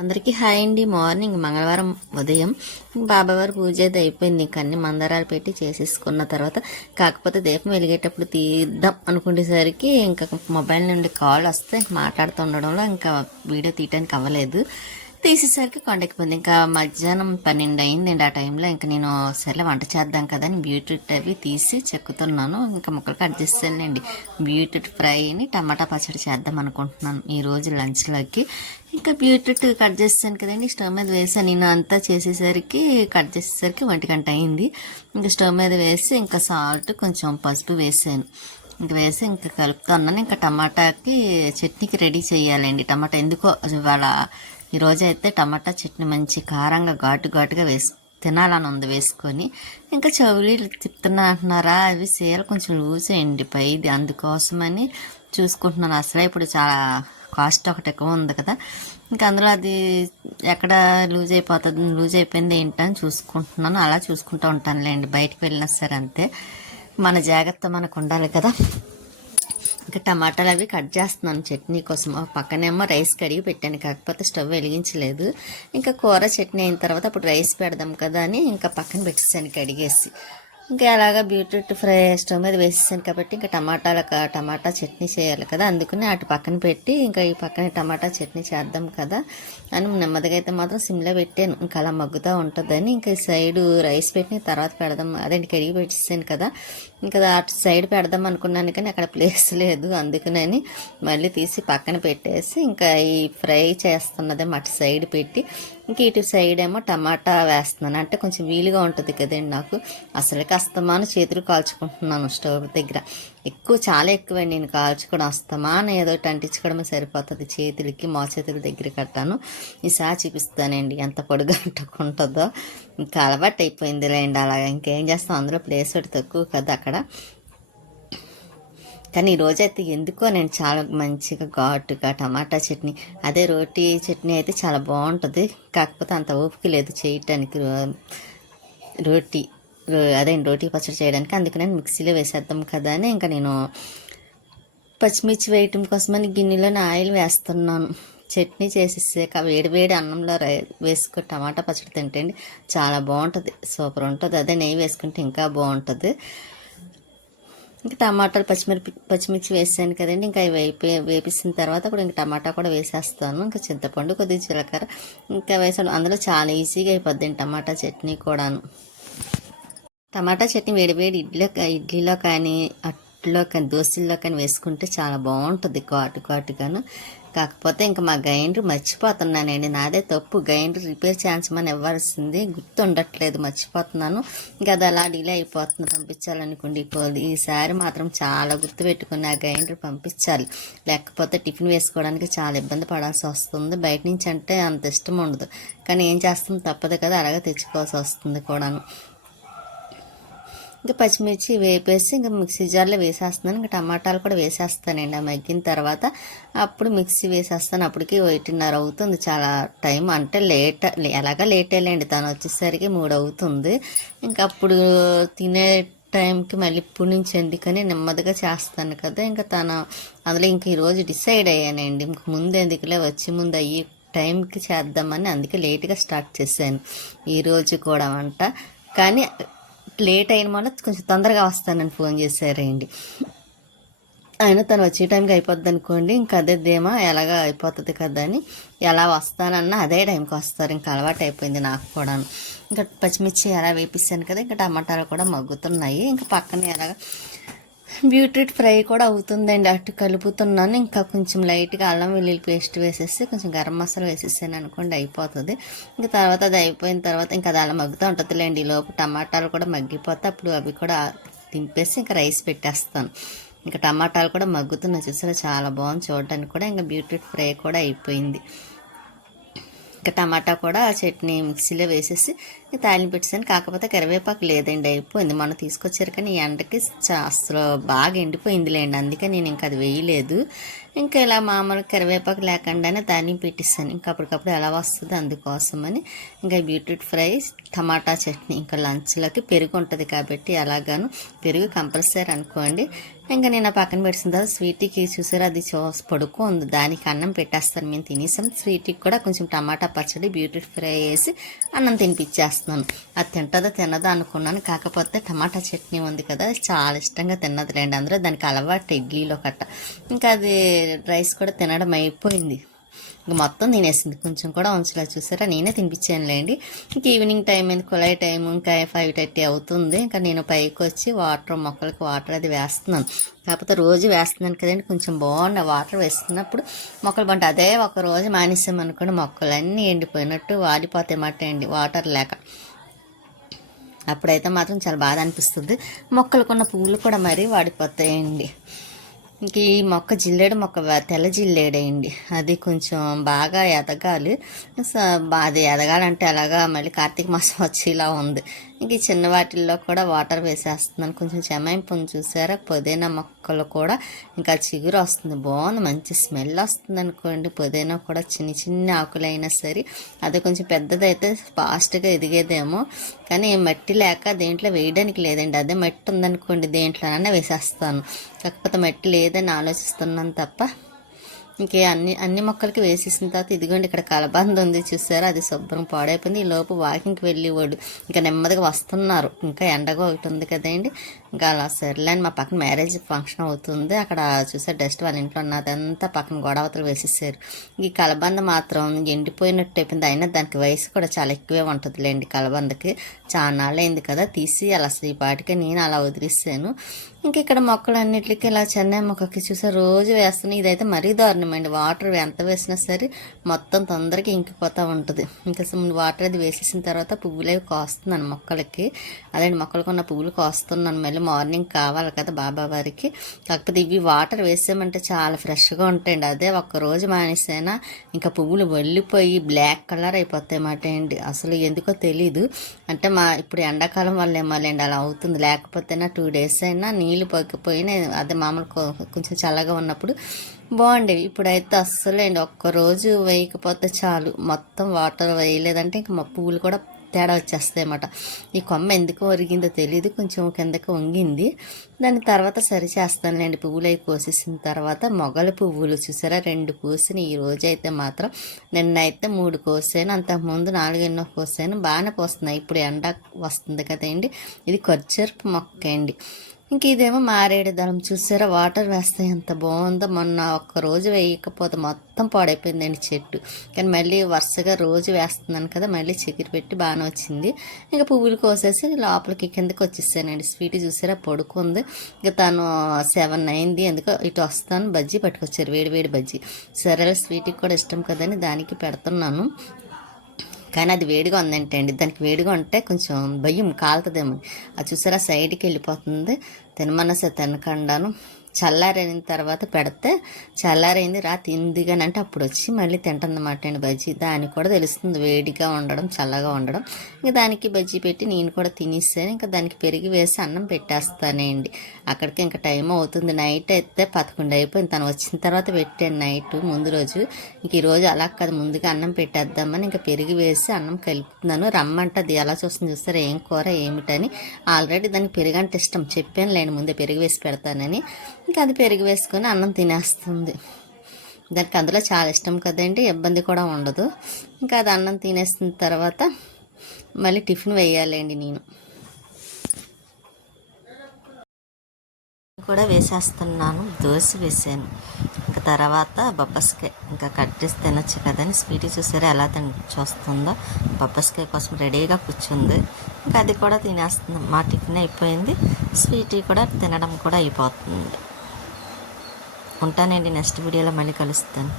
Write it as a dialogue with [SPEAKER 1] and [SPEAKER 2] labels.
[SPEAKER 1] అందరికీ హాయ్ అండి. మార్నింగ్ మంగళవారం ఉదయం బాబావారి పూజ అయితే అయిపోయింది. కన్ని మందరాలు మందారాలు పెట్టి చేసేసుకున్న తర్వాత కాకపోతే దీపం వెలిగేటప్పుడు తీద్దాం అనుకునేసరికి ఇంకా మొబైల్ నుండి కాల్ వస్తే మాట్లాడుతూ ఉండడంలో ఇంకా వీడియో తీయడానికి అవ్వలేదు. తీసేసరికి కొండకి పోయింది. ఇంకా మధ్యాహ్నం పన్నెండు అయిందండి ఆ టైంలో ఇంకా నేను సరే వంట చేద్దాం కదా అని బీట్రూట్ అవి తీసి చెక్కుతున్నాను. ఇంకా ముక్కలు కట్ చేస్తానండి బీట్రూట్ ఫ్రైని టమాటా పచ్చడి చేద్దాం అనుకుంటున్నాను ఈ రోజు లంచ్లోకి ఇంకా బీట్రూట్ కట్ చేస్తాను కదండి. స్టవ్ మీద వేసాను నేను అంతా చేసేసరికి కట్ చేసేసరికి ఒంటి గంట అయింది. ఇంకా స్టవ్ మీద వేసి ఇంకా సాల్ట్ కొంచెం పసుపు వేసాను. ఇంకా వేసి ఇంకా కలుపుతున్నాను. ఇంకా టమాటాకి చట్నీకి రెడీ చేయాలండి. టమాటా ఎందుకో ఇవాళ ఈరోజు అయితే టమాటా చట్నీ మంచి కారంగా ఘాటు ఘాటుగా వేసు తినాలని ఉంది వేసుకొని. ఇంకా చెవులు తిప్పుతున్నా అంటున్నారా? అవి చీర కొంచెం లూజ్ అయ్యండి పైది. అందుకోసమని చూసుకుంటున్నాను. అసలే ఇప్పుడు చాలా కాస్ట్ ఒకటి ఎక్కువ ఉంది కదా. ఇంకా అందులో అది ఎక్కడ లూజ్ అయిపోతుంది లూజ్ అయిపోయింది ఏంటని చూసుకుంటున్నాను. అలా చూసుకుంటూ ఉంటానులేండి. బయటకు వెళ్ళినా సరే అంతే. మన జాగ్రత్త మనకు ఉండాలి కదా. ఇంకా టమాటాలు అవి కట్ చేస్తున్నాను చట్నీ కోసం. ఆ పక్కనేమో రైస్ కడిగి పెట్టాను. కాకపోతే స్టవ్ వెలిగించలేదు. ఇంకా కూర చట్నీ అయిన తర్వాత అప్పుడు రైస్ పెడదాం కదా అని ఇంకా పక్కన పెట్టేసాను కడిగేసి. ఇంకా అలాగా బీట్రూట్ ఫ్రై స్టవ్ మీద వేసేసాను కాబట్టి ఇంకా టమాటాల టమాటా చట్నీ చేయాలి కదా. అందుకని అటు పక్కన పెట్టి ఇంకా ఈ పక్కన టమాటా చట్నీ చేద్దాం కదా అని నెమ్మదిగా అయితే మాత్రం సిమ్లో పెట్టాను. ఇంకా అలా మగ్గుతూ ఉంటుందని ఇంకా ఈ సైడ్ రైస్ పెట్టిన తర్వాత పెడదాం. అదే కడిగి పెట్టేసాను కదా. ఇంకా అటు సైడ్ పెడదాం అనుకున్నాను కానీ అక్కడ ప్లేస్ లేదు. అందుకనని మళ్ళీ తీసి పక్కన పెట్టేసి ఇంకా ఈ ఫ్రై చేస్తున్నదేమో అటు సైడ్ పెట్టి ఇంకా ఇటు సైడ్ ఏమో టమాటా వేస్తున్నాను. అంటే కొంచెం వీలుగా ఉంటుంది కదండి నాకు. అసలుకి అస్తమాను చేతులు కాల్చుకుంటున్నాను స్టవ్ దగ్గర. ఎక్కువ చాలా ఎక్కువ నేను కాల్చుకోవడం. అస్తమాను ఏదో ఒకటి అంటించుకోవడమే సరిపోతుంది. చేతులకి మా చేతుల దగ్గర కట్టాను. ఈసారి చూపిస్తానండి ఎంత పొడుగా అంటుకుంటుందో. ఇంకా అలవాటు అయిపోయిందిలేండి. అలాగ ఇంకేం చేస్తాం? అందులో ప్లేస్ ఒకటి తక్కువ కదా. అక్కడ కానీ ఈరోజైతే ఎందుకో నేను చాలా మంచిగా ఘాటుగా టమాటా చట్నీ అదే రోటీ చట్నీ అయితే చాలా బాగుంటుంది. కాకపోతే అంత ఓపిక లేదు చేయటానికి. రో- రోటీ రో- అదే రోటీ పచ్చడి చేయడానికి. అందుకని మిక్సీలో వేసేద్దాం కదా అని ఇంకా నేను పచ్చిమిర్చి వేయటం కోసమని గిన్నెలోనే ఆయిల్ వేస్తున్నాను. చట్నీ చేసేసాక వేడి వేడి అన్నంలో రై వేసుకొని టమాటా పచ్చడి తింటండి చాలా బాగుంటుంది. సూపర్ ఉంటుంది. అదే నెయ్యి వేసుకుంటే ఇంకా బాగుంటుంది. ఇంకా టమాటాలు పచ్చిమిర్చి పచ్చిమిర్చి వేసాను కదండి. ఇంకా అవి వేపి వేపిసిన తర్వాత కూడా ఇంకా టమాటా కూడా వేసేస్తాను. ఇంకా చింతపండు కొద్దిగా జీలకర్ర ఇంకా వేసాను. అందులో చాలా ఈజీగా అయిపోద్ది టమాటా చట్నీ కూడాను. టమాటా చట్నీ వేడి వేడి ఇడ్లీలో ఇడ్లీలో కానీ అట్లో కానీ దోశల్లో కానీ వేసుకుంటే చాలా బాగుంటుంది. ఘాటు ఘాటుగాను. కాకపోతే ఇంకా మా గ్రైండర్ మర్చిపోతున్నానండి. నాదే తప్పు. గ్రైండర్ రిపేర్ చేయించమని ఇవ్వాల్సింది గుర్తుండట్లేదు. మర్చిపోతున్నాను. ఇంకా అది అలా డిలే అయిపోతుంది. పంపించాలనుకోండి. పోదు ఈసారి మాత్రం చాలా గుర్తు పెట్టుకుని ఆ గ్రైండర్ పంపించాలి. లేకపోతే టిఫిన్ వేసుకోవడానికి చాలా ఇబ్బంది పడాల్సి వస్తుంది. బయట నుంచి అంటే అంత ఇష్టం ఉండదు. కానీ ఏం చేస్తాం? తప్పదు కదా. అలాగే తెచ్చుకోవాల్సి వస్తుంది కూడాను. ఇంకా పచ్చిమిర్చి వేపేసి ఇంకా మిక్సీ జార్లో వేసేస్తున్నాను. ఇంకా టమాటాలు కూడా వేసేస్తానండి. ఆ మగ్గిన తర్వాత అప్పుడు మిక్సీ వేసేస్తాను. అప్పటికి ఒకటిన్నర అవుతుంది. చాలా టైం. అంటే లేట్ ఎలాగా లేట్ వెళ్ళండి తను వచ్చేసరికి మూడు అవుతుంది ఇంకా అప్పుడు తినే టైంకి మళ్ళీ ఇప్పుడు నుంచి ఎందుకని నెమ్మదిగా చేస్తాను కదా. ఇంకా తను అందులో ఇంక ఈరోజు డిసైడ్ అయ్యానండి. ఇంక ముందు ఎందుకులే వచ్చి ముందు అయ్యి టైంకి చేద్దామని అందుకే లేట్గా స్టార్ట్ చేశాను. ఈరోజు కూడా వంట. కానీ లేట్ అయిన మన కొంచెం తొందరగా వస్తానని ఫోన్ చేశారండి. ఆయన తను వచ్చే టైంకి అయిపోద్ది అనుకోండి ఇంకా అదే ధీమా ఎలాగా అయిపోతుంది కదా అని ఎలా వస్తానన్నా అదే టైంకి వస్తారు ఇంకా అలవాటు అయిపోయింది నాకు కూడా ఇంకా పచ్చిమిర్చి ఎలా వేపిస్తాను కదా ఇంకా టమాటాలు కూడా మగ్గుతున్నాయి ఇంకా పక్కన ఎలాగ బ్యూట్రూట్ ఫ్రై కూడా అవుతుందండి. అటు కలుపుతున్నాను. ఇంకా కొంచెం లైట్గా అల్లం వెల్లుల్లి పేస్ట్ వేసేసి కొంచెం గరం మసాలా వేసేసాను అనుకోండి అయిపోతుంది. ఇంకా తర్వాత అది అయిపోయిన తర్వాత ఇంకా అది అలా మగ్గుతూ ఉంటుందిలేండి. ఈ లోపు టమాటాలు కూడా మగ్గిపోతే అప్పుడు అవి కూడా దింపేసి ఇంకా రైస్ పెట్టేస్తాను. ఇంకా టమాటాలు కూడా మగ్గుతున్నాయి చూసారా చాలా బాగుంది చూడడానికి కూడా. ఇంకా బీట్రూట్ ఫ్రై కూడా అయిపోయింది. ఇంకా టమాటా కూడా చట్నీ మిక్సీలో వేసేసి ఇంకా తాలింపు పెట్టేసాను. కాకపోతే కరివేపాకు లేదండి అయిపోయింది. మనం తీసుకొచ్చారు కానీ ఈ ఎండకి చా- అసలు బాగా ఎండిపోయింది లేండి అందుకే నేను ఇంకా అది వేయలేదు. ఇంకా ఇలా మామూలు కరివేపాకు లేకుండానే దాన్ని పెట్టిస్తాను. ఇంకా అప్పటికప్పుడు ఎలా వస్తుంది అందుకోసమని ఇంకా బీట్రూట్ ఫ్రై టమాటా చట్నీ ఇంకా లంచ్లోకి పెరుగు ఉంటుంది కాబట్టి అలాగాను పెరుగు కంపల్సరీ అనుకోండి. ఇంకా నేను ఆ పక్కన పెట్టిన తర్వాత స్వీట్కి చూసారు అది చూసి పడుకో ఉంది. దానికి అన్నం పెట్టేస్తాను. మేము తినేసాం. స్వీట్కి కూడా కొంచెం టమాటా పచ్చడి బ్యూటీ ఫ్రై వేసి అన్నం తినిపించేస్తున్నాను. అది తింటుందో తినదో అనుకున్నాను. కాకపోతే టమాటా చట్నీ ఉంది కదా చాలా ఇష్టంగా తిన్నది రెండు అందరూ దానికి అలవాటు ఇడ్లీలో కట్ట. ఇంకా అది రైస్ కూడా తినడం అయిపోయింది. ఇంక మొత్తం తినేసింది. కొంచెం కూడా ఉంచలే చూసారా? నేనే తినిపించానులేండి. ఇంక ఈవినింగ్ టైం అయింది కుళాయి టైం ఇంకా ఫైవ్ థర్టీ అవుతుంది. ఇంకా నేను పైకి వచ్చి వాటర్ మొక్కలకి వాటర్ అది వేస్తున్నాను. కాకపోతే రోజు వేస్తున్నాను కదండి. కొంచెం బాగుంది వాటర్ వేస్తున్నప్పుడు మొక్కలు పంట అదే ఒక రోజు మానేసామనుకోండి మొక్కలన్నీ ఎండిపోయినట్టు వాడిపోతాయి మాట అండి. వాటర్ లేక. అప్పుడైతే మాత్రం చాలా బాధ అనిపిస్తుంది. మొక్కలకున్న పువ్వులు కూడా మరీ వాడిపోతాయండి. ఇంక ఈ మొక్క జిల్లేడు మొక్క తెల్ల జిల్లేడండి అది కొంచెం బాగా ఎదగాలి. అది ఎదగాలంటే అలాగా మళ్ళీ కార్తీక మాసం వచ్చి ఇలా ఉంది. ఇంక ఈ చిన్న వాటిల్లో కూడా వాటర్ వేసేస్తున్నాను. కొంచెం చెమాయింపుని చూసారా? పుదీనా మొక్కలు కూడా ఇంకా చిగురు వస్తుంది. బాగుంది. మంచి స్మెల్ వస్తుంది అనుకోండి. పుదీనా కూడా చిన్న చిన్న ఆకులైనా సరే. అది కొంచెం పెద్దదైతే ఫాస్ట్గా ఎదిగేదేమో. కానీ మట్టి లేక దేంట్లో వేయడానికి లేదండి. అదే మట్టి ఉందనుకోండి దేంట్లోనైనా వేసేస్తాను. కాకపోతే మట్టి లేదని ఆలోచిస్తున్నాను తప్ప ఇంకే అన్ని అన్ని మొక్కలకి వేసేసిన తర్వాత ఇదిగోండి ఇక్కడ కలబంద ఉంది చూసారా? అది శుభ్రం పాడైపోయింది. ఈ లోపు వాకింగ్కి వెళ్ళేవాడు ఇంకా నెమ్మదిగా వస్తున్నారు. ఇంకా ఎండగా ఒకటి ఉంది కదండి. ఇంకా అలా సర్లే అని మా పక్కన మ్యారేజ్ ఫంక్షన్ అవుతుంది. అక్కడ చూసారు డస్ట్ వాళ్ళ ఇంట్లో ఉన్నదంతా పక్కన గొడవతలు వేసేసారు. ఈ కలబంద మాత్రం ఎండిపోయినట్టు అయిపోయింది. అయినా దానికి వయసు కూడా చాలా ఎక్కువే ఉంటుందిలేండి కలబందకి. చాలా అయింది కదా తీసి అలా అసలు ఈ పాటికే నేను అలా వదిలేసాను. ఇంక ఇక్కడ మొక్కలన్నిటికీ ఇలా చెన్నై మొక్కకి చూసా రోజు వేస్తున్నాయి. ఇదైతే మరీ దారుణం అండి వాటర్ ఎంత వేసినా సరే మొత్తం తొందరగా ఇంకిపోతూ ఉంటుంది. ఇంకా వాటర్ అది వేసేసిన తర్వాత పువ్వులు అవి కోస్తున్నాను మొక్కలకి. అదే మొక్కలకు ఉన్న పువ్వులు కోస్తున్నాను. మళ్ళీ మార్నింగ్ కావాలి కదా బాబా వారికి. కాకపోతే ఇవి వాటర్ వేసామంటే చాలా ఫ్రెష్గా ఉంటాయండి. అదే ఒక్క రోజు మానేసైనా ఇంకా పువ్వులు వెళ్ళిపోయి బ్లాక్ కలర్ అయిపోతాయి మాట అండి. అసలు ఎందుకో తెలీదు. అంటే మా ఇప్పుడు ఎండాకాలం వల్ల ఏమోలేండి అలా అవుతుంది. లేకపోతేనా టూ డేస్ అయినా నీళ్ళు పోకపోయినా అదే మామూలు కొంచెం చల్లగా ఉన్నప్పుడు బాగుండేవి ఇప్పుడైతే అస్సలేండి ఒక్కరోజు వేయకపోతే చాలు. మొత్తం వాటర్ వేయలేదంటే ఇంకా మా పువ్వులు కూడా తేడా వచ్చేస్తాయి అన్నమాట. ఈ కొమ్మ ఎందుకు ఒరిగిందో తెలియదు కొంచెం కిందకి వంగింది. దాని తర్వాత సరి చేస్తానులేండి. పువ్వులు అవి కోసేసిన తర్వాత మొగల పువ్వులు చూసారా? రెండు కోసిన ఈ రోజు అయితే మాత్రం నిన్న అయితే మూడు కోసాను. అంతకుముందు నాలుగెన్నో కోసాను. బాగానే పోస్తున్నాయి. ఇప్పుడు ఎండ వస్తుంది కదండి. ఇది ఖర్చర్పు మొక్క అండి ఇంక ఇదేమో మారేడు దళం చూసారా? వాటర్ వేస్తే ఎంత బాగుందో. మొన్న ఒక్క రోజు వేయకపోతే మొత్తం పాడైపోయిందండి చెట్టు. కానీ మళ్ళీ వరుసగా రోజు వేస్తున్నాను కదా మళ్ళీ చిగురు పెట్టి బాగానే వచ్చింది. ఇంకా పువ్వులు కోసేసి లోపలికి కిందకి వచ్చేసానండి. స్వీట్ చూసారా? పడుకుంది. ఇంకా తను సెవెన్ అయింది. ఎందుకో ఇటు వస్తాను. బజ్జీ పట్టుకొచ్చారు. వేడి వేడి బజ్జీ. సరే స్వీట్కి కూడా ఇష్టం కదని దానికి పెడుతున్నాను. కానీ అది వేడిగా ఉందంటే దానికి వేడిగా ఉంటే కొంచెం భయం కాలుతుందేమో. అది చూసారా? సైడ్కి వెళ్ళిపోతుంది. తినమనసే తినకుండాను. చల్లారిన తర్వాత పెడితే చల్లారైంది రా తిందిగాని అంటే అప్పుడు వచ్చి మళ్ళీ తింటుందన్నమాట అండి బజ్జీ. దానికి కూడా తెలుస్తుంది వేడిగా ఉండడం చల్లగా ఉండడం. ఇంకా దానికి బజ్జీ పెట్టి నేను కూడా తినేసాను. ఇంకా దానికి పెరిగి వేసి అన్నం పెట్టేస్తానండి. అక్కడికి ఇంకా టైం అవుతుంది. నైట్ అయితే పదకొండు అయిపోయింది. తను వచ్చిన తర్వాత పెట్టాను నైట్. ముందు రోజు ఇంక ఈరోజు అలా కాదు. ముందుగా అన్నం పెట్టేద్దామని ఇంకా పెరిగి వేసి అన్నం కలుపుతున్నాను. రమ్మంటది. ఎలా చూస్తుంది చూస్తారా? ఏం కూర ఏమిటని. ఆల్రెడీ దానికి పెరుగు అంటే ఇష్టం. చెప్పాను లేండి ముందే పెరిగి వేసి పెడతానని. ఇంకా అది పెరుగు వేసుకొని అన్నం తినేస్తుంది. దానికి అందులో చాలా ఇష్టం కదండి ఇబ్బంది కూడా ఉండదు. ఇంకా అది అన్నం తినేసిన తర్వాత మళ్ళీ టిఫిన్ వేయాలండి నేను. కూడా వేసేస్తున్నాను దోశ వేసాను. ఇంకా తర్వాత బొబ్బస్కాయ ఇంకా కట్ చేసి తినొచ్చు కదని స్వీట్ చూసారా ఎలా తిన చూస్తుందో? బొబ్బస్కాయ కోసం రెడీగా కూర్చుంది. ఇంకా అది కూడా తినేస్తుంది మా టిఫిన్ అయిపోయింది. స్వీట్ కూడా తినడం కూడా అయిపోతుంది. ఉంటానండి నెక్స్ట్ వీడియోలో మళ్ళీ కలుస్తాను.